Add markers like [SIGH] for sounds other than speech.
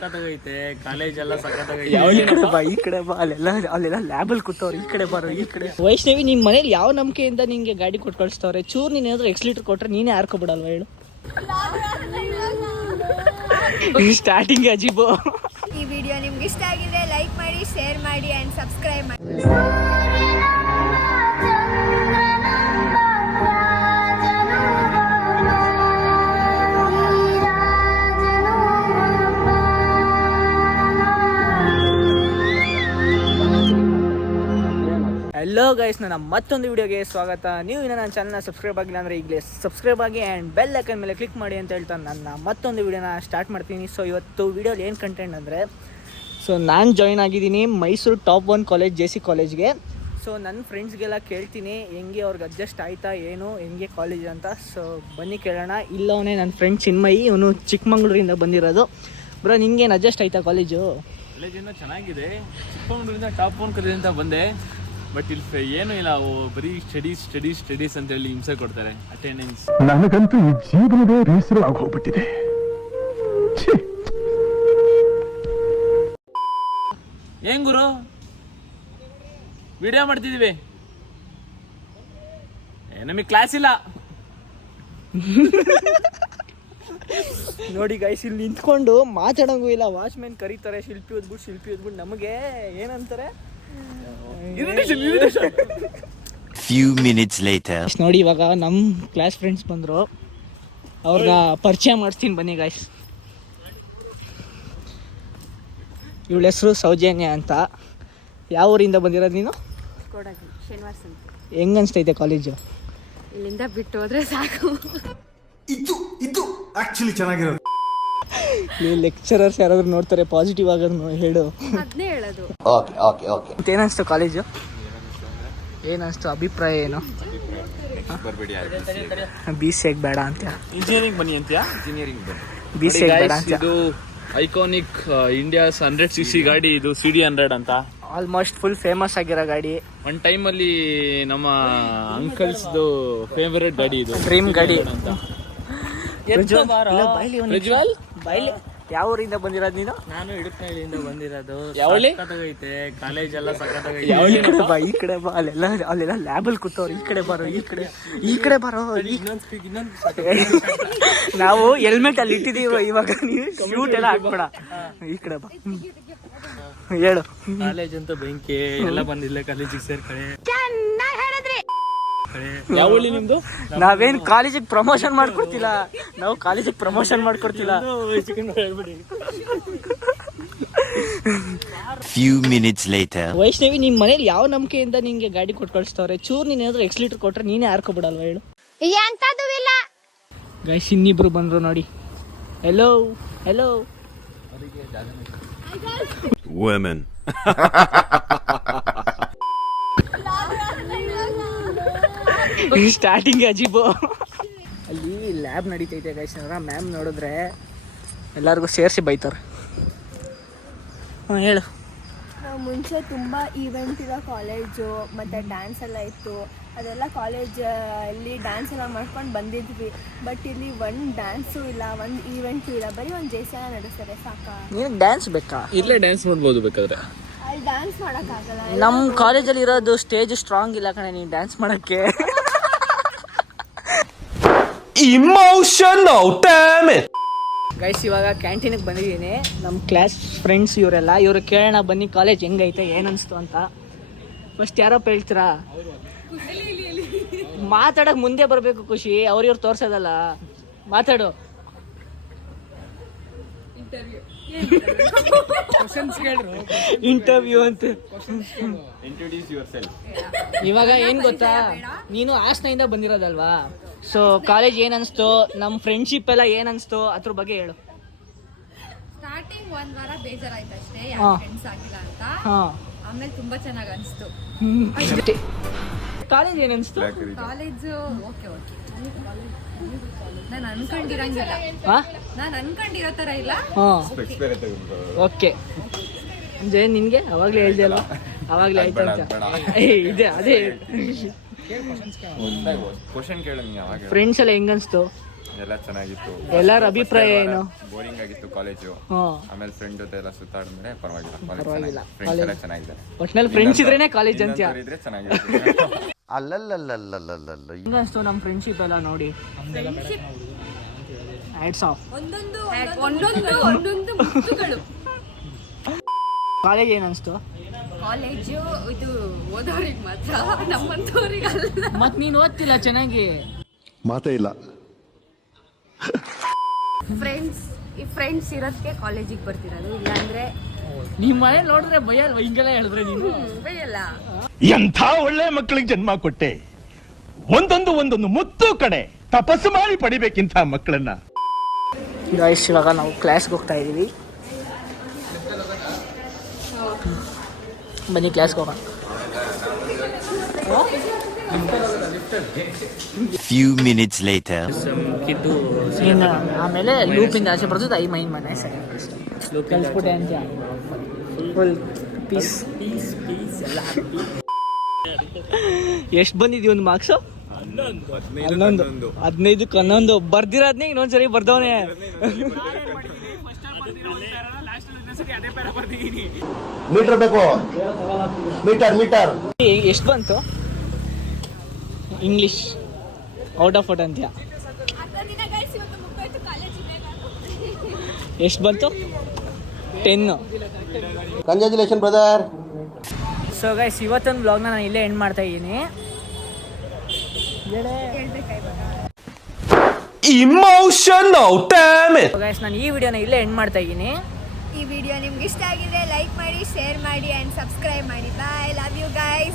ಸಖತ್ತಾಗೈತೆ college ಎಲ್ಲ ಸಖತ್ತಾಗೈತೆ. ಈ ಕಡೆ ಬಾ ಈ ಕಡೆ ಬಾ ಅಲ್ಲೆಲ್ಲ ಕೂತವ್ರು ಈ ಕಡೆ ಬಾರೋ ಈ ಕಡೆ. ವೈಷ್ಣವಿ ನಿಮ್ಮ ಮನೇಲಿ ಯಾವ ನಂಬಿಕೆಯಿಂದ ನಿಂಗೆ ಗಾಡಿ ಕೊಟ್ಟು ಕಳಿಸ್ತವ್ರೆ? ಚೂರ್ ನೀನ್ ಏನಾದ್ರು ಎಕ್ಸ್ಲೀಟರ್ ಕೊಟ್ರೆ ನೀನೇ ಹಾರ್ಕೊಬಿಡಲ್ವ ಹೇಳು? ಸ್ಟಾರ್ಟಿಂಗ್ ಅಜಿಬೋ. ಈ ವಿಡಿಯೋ ನಿಮ್ಗೆ ಇಷ್ಟ ಆಗಿದೆ ಲೈಕ್ ಮಾಡಿ ಶೇರ್ ಮಾಡಿ ಅಂಡ್ ಸಬ್ಸ್ಕ್ರೈಬ್ ಮಾಡಿ. ಹಲೋ ಗೈಸ್ ನನ್ನ ಮತ್ತೊಂದು ವಿಡಿಯೋಗೆ ಸ್ವಾಗತ. ನೀವು ಇನ್ನು ನನ್ನ ಚಾನಲ್ನ ಸಬ್ಸ್ಕ್ರೈಬ್ ಆಗಿಲ್ಲ ಅಂದರೆ ಈಗಲೇ ಸಬ್ಸ್ಕ್ರೈಬ್ ಆಗಿ ಆ್ಯಂಡ್ ಬೆಲ್ ಐಕನ್ ಮೇಲೆ ಕ್ಲಿಕ್ ಮಾಡಿ ಅಂತ ಹೇಳ್ತಾ ನನ್ನ ಮತ್ತೊಂದು ವಿಡಿಯೋನ ಸ್ಟಾರ್ಟ್ ಮಾಡ್ತೀನಿ. ಸೊ ಇವತ್ತು ವಿಡಿಯೋಲಿ ಏನು ಕಂಟೆಂಟ್ ಅಂದರೆ ಸೊ ನಾನು ಜಾಯ್ನ್ ಆಗಿದ್ದೀನಿ Mysuru top one college J C ಕಾಲೇಜ್ಗೆ ಸೊ ನನ್ನ ಫ್ರೆಂಡ್ಸ್ಗೆಲ್ಲ ಕೇಳ್ತೀನಿ, ಹೆಂಗೆ ಅವ್ರಿಗೆ ಅಡ್ಜಸ್ಟ್ ಆಯ್ತಾ, ಏನು, ಹೆಂಗೆ ಕಾಲೇಜ್ ಅಂತ. ಸೊ ಬನ್ನಿ ಕೇಳೋಣ. ಇಲ್ಲವನೇ ನನ್ನ ಫ್ರೆಂಡ್ ಚಿನ್ಮಯಿ, ಇವನು ಚಿಕ್ಕಮಂಗ್ಳೂರಿಂದ ಬಂದಿರೋದು. ಬ್ರೋ ನಿನ್ಗೇನು ಅಡ್ಜಸ್ಟ್ ಆಯ್ತಾ ಕಾಲೇಜು ಕಾಲೇಜಿಂದ ಚೆನ್ನಾಗಿದೆ. ಚಿಕ್ಕಮಂಗ್ಳೂರಿಂದ ಟಾಪ್ ಒನ್ ಕಲಿಯಿಂದ ಬಂದೆ. ಬಟ್ ಇಲ್ಲಿ ಫೆ- ಏನು ಇಲ್ಲ ಅವು ಬರೀ ಸ್ಟಡೀಸ್ ಸ್ಟಡೀಸ್ ಸ್ಟಡೀಸ್ ಅಂತ ಹೇಳಿ ಹಿಂಸೆ ಕೊಡ್ತಾರೆ ಅಟೆಂಡೆನ್ಸ್ ನನಗಂತೂ ಈ ಜೀವನವೇ ಬೇಸರ ಆಗೋಗ್ಬಿಟ್ಟಿದೆ. ಛೀ. ಏನ್ ಗುರು? ವಿಡಿಯೋ ಮಾಡ್ತಿದೀವಿ ಏ, ನಮಗೆ ಕ್ಲಾಸ್ ಇಲ್ಲ. ನೋಡಿ ಗೈಸ್ ಇಲ್ಲಿ ನಿಂತ್ಕೊಂಡು ಮಾತಾಡಂಗೂ ಇಲ್ಲ. ವಾಚ್ಮ್ಯಾನ್ ಕರೀತಾರೆ ಶಿಲ್ಪಿ ಓದ್ಬಿಟ್ಟು ಶಿಲ್ಪಿ ಓದ್ಬಿಟ್ಟು ನಮಗೆ ಏನಂತಾರೆ? Few minutes later. ನೋಡಿ ಇವಾಗ ನಮ್ಮ ಕ್ಲಾಸ್ ಫ್ರೆಂಡ್ಸ್ ಬಂದರು. ಅವ್ರನ್ನ ಪರಿಚಯ ಮಾಡಿಸ್ತೀನಿ ಬನ್ನಿ ಗಾಯ್ಸ್ ಇವಳ ಹೆಸರು ಸೌಜನ್ಯ ಅಂತ. ಯಾವ ಊರಿಂದ ಬಂದಿರೋದು ನೀನು? ಹೆಂಗ ಅನಿಸ್ತೈತೆ ಸಂತೆ. ಹೆಂಗ್ ಅನ್ಸ್ತೈತೆ ಕಾಲೇಜು ಇಲ್ಲಿಂದ ಬಿಟ್ಟು ಹೋದ್ರೆ ಸಾಕು. ಇದು ಇದು ಆಕ್ಚುಲಿ ಚೆನ್ನಾಗಿರೋದು. ಲೆಕ್ಚರರ್ಸ್ ಯಾರಾದ್ರೂ ನೋಡ್ತಾರೆ ಪಾಸಿಟಿವ್ ಆಗೋದು ಹೇಳು. ಅದನ್ನೇ ಹೇಳೋದು ಏನಿಸ್ತು ಕಾಲೇಜು? ಏನನ್ಸ್ತು ಅಭಿಪ್ರಾಯ ಏನು? ಬಿ ಸಿ ಬೇಡ ಅಂತ. ಇಂಜಿನಿಯರಿಂಗ್ ಬನ್ನಿ ಅಂತೀಯಾ? ಇಂಜಿನಿಯರಿಂಗ್ ಬಿ ಸಿ ಬೇಡ ಅಂತ. ಇದು iconic India's hundred C C ಗಾಡಿ ಇದು ಸಿ ಡಿ ಹಂಡ್ರೆಡ್ ಅಂತ. ಆಲ್ಮೋಸ್ಟ್ ಫುಲ್ ಫೇಮಸ್ ಆಗಿರೋ ಗಾಡಿ. ಒನ್ ಟೈಮ್ ಅಲ್ಲಿ ನಮ್ಮ ಅಂಕಲ್ಸ್ ಫೇವರೇಟ್ ಗಾಡಿ ಇದು. ಡ್ರೀಮ್ ಗಾಡಿ. ಅಂತ. ಯಾವ ಊರಿಂದ ಬಂದಿರೋದು ನೀನು? ನಾನು ಇಡುಕನಹಳ್ಳಿಯಿಂದ ಬಂದಿರೋದು. ಯಾವಳ್ಳಿ? ಸಖತ್ತಾಗೈತೆ ಕಾಲೇಜ್ ಎಲ್ಲ ಸಖತ್ತಾಗೈತೆ. ಈ ಕಡೆ ಬಾ ಈ ಕಡೆ ಬಾ. ಅಲ್ಲೆಲ್ಲ ಅಲ್ಲೆಲ್ಲ ಲ್ಯಾಬಲ್ ಕೂತವ್ರು. ಈ ಕಡೆ ಬಾರೋ ಈ ಕಡೆ ಈ ಕಡೆ ಬಾರೋ. ಇನ್ನೊಂದು ನಾವು ಹೆಲ್ಮೆಟ್ ಅಲ್ಲಿ ಇಟ್ಟಿದೀವಿ ಇವಾಗ. ನೀವು ಶೂಟ್ ಎಲ್ಲ ಹಾಕ್ಬೇಡ. ಈ ಕಡೆ ಬಾ. ಹೇಳು. ಕಾಲೇಜ್ ಅಂತ ಬೆಂಕಿ ಎಲ್ಲ ಬಂದಿಲ್ಲ ಕಾಲೇಜಿಗೆ ಸೇರ್ಕಡೆ. ಯಾವ ಹಳ್ಳಿ ನಿಮ್ದು? ನಾವೇನ್ ಕಾಲೇಜಿಗೆ ಪ್ರಮೋಷನ್ ಮಾಡ್ಕೊಡ್ತಿಲ್ಲ. ನಾವು ಕಾಲೇಜಿಗೆ ಪ್ರಮೋಷನ್ ಮಾಡ್ಕೊಡ್ತಿಲ್ಲ. ಫ್ಯೂ ಮಿನಿಟ್ಸ್ ಲೇಟರ್ ವೈಷ್ಣವಿ ನಿಮ್ ಮನೇಲಿ ಯಾವ ನಂಬಿಕೆಯಿಂದ ನಿಂಗೆ ಗಾಡಿ ಕೊಟ್ಟು ಕಳಿಸ್ತಾವ್ರೆ? ಚೂರ್ ನೀನ್ ಏನಾದ್ರು ಎಕ್ಸ್ಲೀಟರ್ ಕೊಟ್ರೆ ನೀನೇ ಹಾರ್ಕೊಬಿಡಲ್ವಾ ಹೇಳು? ಎಂತದೂ ಇಲ್ಲ. ಗೈಸ್ ಇನ್ನಿಬ್ರು ಬಂದ್ರು ನೋಡಿ. Hello hello Women. [LAUGHS] [LAUGHS] ಸ್ಟಾರ್ಟಿಂಗ್ ಅಜೀಬು. ಅಲ್ಲಿ ಲ್ಯಾಬ್ ನಡೀತೈತೆ ಗೈಸ್ ಮ್ಯಾಮ್ ನೋಡಿದ್ರೆ ಎಲ್ಲರಿಗೂ ಸೇರಿಸಿ ಬೈತಾರೆ. ಹಾಂ ಹೇಳು. ನಾವು ಮುಂಚೆ ತುಂಬ ಈವೆಂಟ್ ಇರೋ ಕಾಲೇಜು ಮತ್ತು ಡ್ಯಾನ್ಸ್ ಎಲ್ಲ ಇತ್ತು. ಅದೆಲ್ಲ ಕಾಲೇಜ್ ಅಲ್ಲಿ ಡ್ಯಾನ್ಸ್ ಎಲ್ಲ ಮಾಡ್ಕೊಂಡು ಬಂದಿದ್ವಿ. ಬಟ್ ಇಲ್ಲಿ ಒಂದು ಡ್ಯಾನ್ಸು ಇಲ್ಲ ಒಂದು ಈವೆಂಟು ಇಲ್ಲ. ಬರೀ ಒಂದು ಜೇಸನ ನಡೆಸ್ತಾರೆ ಸಾಕಾ? ನೀನು ಡ್ಯಾನ್ಸ್ ಬೇಕಾ? ಇಲ್ಲೇ ಡ್ಯಾನ್ಸ್ ಮಾಡ್ಬೋದು ಬೇಕಾದ್ರೆ. ಅಲ್ಲಿ ಡ್ಯಾನ್ಸ್ ಮಾಡೋಕ್ಕಾಗಲ್ಲ ನಮ್ಮ ಕಾಲೇಜಲ್ಲಿ ಇರೋದು ಸ್ಟೇಜ್ ಸ್ಟ್ರಾಂಗ್ ಇಲ್ಲ ಕಣೆ ನೀನು ಡ್ಯಾನ್ಸ್ ಮಾಡೋಕ್ಕೆ. ಇಮೋಷನಲ್ ಡ್ಯಾಮ್ ಇಟ್ ಗೈಸ್ ಇವಾಗ ಕ್ಯಾಂಟೀನಿಗೆ ಬಂದಿದ್ದೀನಿ. ನಮ್ಮ ಕ್ಲಾಸ್ ಫ್ರೆಂಡ್ಸ್ ಇವರೆಲ್ಲ. ಇವರು ಕೇಳೋಣ ಬನ್ನಿ ಕಾಲೇಜ್ ಹೆಂಗೈತೆ ಏನನ್ಸ್ತು ಅಂತ. ಫಸ್ಟ್ ಯಾರೋ ಹೇಳ್ತೀರಾ? ಮಾತಾಡಕ್ ಮುಂದೆ ಬರಬೇಕು ಖುಷಿ. ಅವ್ರ ಇವ್ರು ತೋರ್ಸೋದಲ್ಲ. ಮಾತಾಡು. ಇಂಟರ್ವ್ಯೂ ಅಂತ ಇವಾಗ ಏನ್ ಗೊತ್ತಾ? ನೀನು ಹಾಸನಿಂದ ಬಂದಿರೋದಲ್ವಾ? ಸೊ ಕಾಲೇಜ್ ಏನ್ ಅನ್ಸ್ತು ನಮ್ಮ ಫ್ರೆಂಡ್ಶಿಪ್ ಎಲ್ಲ ಏನ್ ಅನ್ಸ್ತು ಅದ್ರ ಬಗ್ಗೆ ಹೇಳು. ಸ್ಟಾರ್ಟಿಂಗ್ ಒಂದ್ ವಾರ ಬೇಜಾರಾಯ್ತು ಅಷ್ಟೇ ಹಾ. ಫ್ರೆಂಡ್ಸ್ ಆಗಿಲ್ಲ ಅಂತ. ಹಾ. ಆಮೇಲೆ ತುಂಬಾ ಚೆನ್ನಾಗ್ ಅನ್ಸ್ತು. ಕಾಲೇಜ್ ಏನ್ ಅನ್ಸ್ತು ಕಾಲೇಜ್ ಓಕೆ ಓಕೆ ನಾನು ಅನ್ಕೊಂಡಿರಂಗಿಲ್ಲ. ಹಾ? ನಾನು ಅನ್ಕೊಂಡಿರೋ ತರ ಇಲ್ಲ. ಹಾ. ಓಕೆ ಜಯ ನಿನ್ಗೆ? ಅವಾಗ್ಲೇ ಹೇಳ್ದೆ ಅಲ್ಲ ಅವಾಗ್ಲೇ ಆಯ್ತು ಅಂತ. ಏ, ಇದೆ ಅದೇ. ಕ್ವಶನ್ ಕೇಳ. ಯಾವಾಗ ಫ್ರೆಂಡ್ಸ್ ಎಲ್ಲ ಹೆಂಗ್ ಅನ್ಸ್ತು ಎಲ್ಲ ಚೆನ್ನಾಗಿತ್ತು. ಎಲ್ಲರ ಅಭಿಪ್ರಾಯ ಏನು? ಬೋರಿಂಗ್ ಆಗಿತ್ತು ಕಾಲೇಜು ಆಮೇಲೆ ಫ್ರೆಂಡ್ ಜೊತೆ ಎಲ್ಲ ಸುತ್ತಾಡಿದ್ರೆ ಪರವಾಗಿಲ್ಲ ಪರವಾಗಿಲ್ಲ. ಫ್ರೆಂಡ್ಸ್ ಎಲ್ಲ ಚೆನ್ನಾಗಿದ್ದಾರೆ ಒಟ್ನಲ್ಲಿ ಫ್ರೆಂಡ್ಸ್ ಇದ್ರೇನೆ ಕಾಲೇಜ್ ಅಂತ ಇದ್ರೆ ಚೆನ್ನಾಗಿರುತ್ತೆ. ಅಲ್ಲಲ್ಲಲ್ಲಲ್ಲಲ್ಲಲ್ಲ ಹೆಂಗ ಅನಿಸ್ತು ನಮ್ಮ ಫ್ರೆಂಡ್ಶಿಪ್ ಎಲ್ಲ ನೋಡಿ. ಹ್ಯಾಟ್ಸ್ ಆಫ್ ಒಂದೊಂದು ಒಂದೊಂದು ಒಂದೊಂದು ಮುತ್ತುಗಳು. ಕಾಲೇಜ್ ಏನು ಅನಿಸ್ತು? ಕಾಲೇಜು ಇದು ಓದೋರಿಗೆ ಮಾತ್ರ ನಮ್ಮಂತವ್ರಿಗಲ್ಲ. ಮತ್ತೆ ನೀನು ಓದ್ತಿಲ್ಲ ಚೆನ್ನಾಗಿ? ಮಾತೇ ಇಲ್ಲ. ಫ್ರೆಂಡ್ಸ್ ಈ ಫ್ರೆಂಡ್ಸ್ ಇರೋದಕ್ಕೆ ಕಾಲೇಜಿಗೆ ಬರ್ತಿರೋದು ಇಲ್ಲಾಂದ್ರೆ ನಿಮ್ಮ ಮನೆ ನೋಡಿದ್ರೆ ಭಯ ಅಲ್ವಾ? ಹಿಂಗೆಲ್ಲ ಹೇಳಿದ್ರೆ ನೀನು? ಬೇಯಲ್ಲ ಎಂಥ ಒಳ್ಳೆ ಮಕ್ಕಳಿಗೆ ಜನ್ಮ ಕೊಟ್ಟೆ? ಒಂದೊಂದು ಒಂದೊಂದು ಮುತ್ತು ಕಡೆ ತಪಸ್ಸು ಮಾಡಿ ಪಡಿಬೇಕಿಂತ ಮಕ್ಕಳನ್ನ ಇವಾಗ ನಾವು ಕ್ಲಾಸ್ಗೆ ಹೋಗ್ತಾ ಇದ್ದೀವಿ ಬನ್ನಿ ಕ್ಲಾಸ್ಗೆ ಹೋಗೋಣ. Few minutes later. ಇನ್ನು ಆಮೇಲೆ ಲೂಪಿಂದ ಆಚೆ ಬರ್ತದೆ ಐ ಮೈನ್ ಮನೆ ಸರಿ. ಕಲ್ಸ್ಬಿಟ್ಟೆ ಅಂತ ಫುಲ್ ಪೀಸ್ ಎಷ್ಟು ಬಂದಿದ್ವಿ ಒಂದು ಮಾರ್ಕ್ಸು ಹನ್ನೊಂದು. ಹದಿನೈದಕ್ಕೆ ಹನ್ನೊಂದು. ಬರ್ದಿರೋದ್ನೇ ಇನ್ನೊಂದ್ಸರಿ ಬರ್ದವನೆ. ಮೀಟರ್ ಬೇಕು. Meter meter. ಎಷ್ಟು ಬಂತು? ಇಂಗ್ಲಿಷ್ ಔಟ್ ಆಫ್ ಔಟ್ ಅಂತ್ಯ ಎಷ್ಟು ಬಂತು? Ten congratulation brother so guys ಇವತ್ತೊಂದು ಬ್ಲಾಗ್ನ ನಾನು ಇಲ್ಲೇ ಎಂಡ್ ಮಾಡ್ತಾ ಇದ್ದೀನಿ. ಇಮೋಷನ್ ಗೈಸ್ ನಾನು ಈ ವಿಡಿಯೋನ ಇಲ್ಲೇ ಎಂಡ್ ಮಾಡ್ತಾ ಇದ್ದೀನಿ. ಇಷ್ಟ ಆಗಿದೆ ಲೈಕ್ ಮಾಡಿ ಶೇರ್ ಮಾಡಿ ಆ್ಯಂಡ್ ಸಬ್ಸ್ಕ್ರೈಬ್ ಮಾಡಿ. Bye love you guys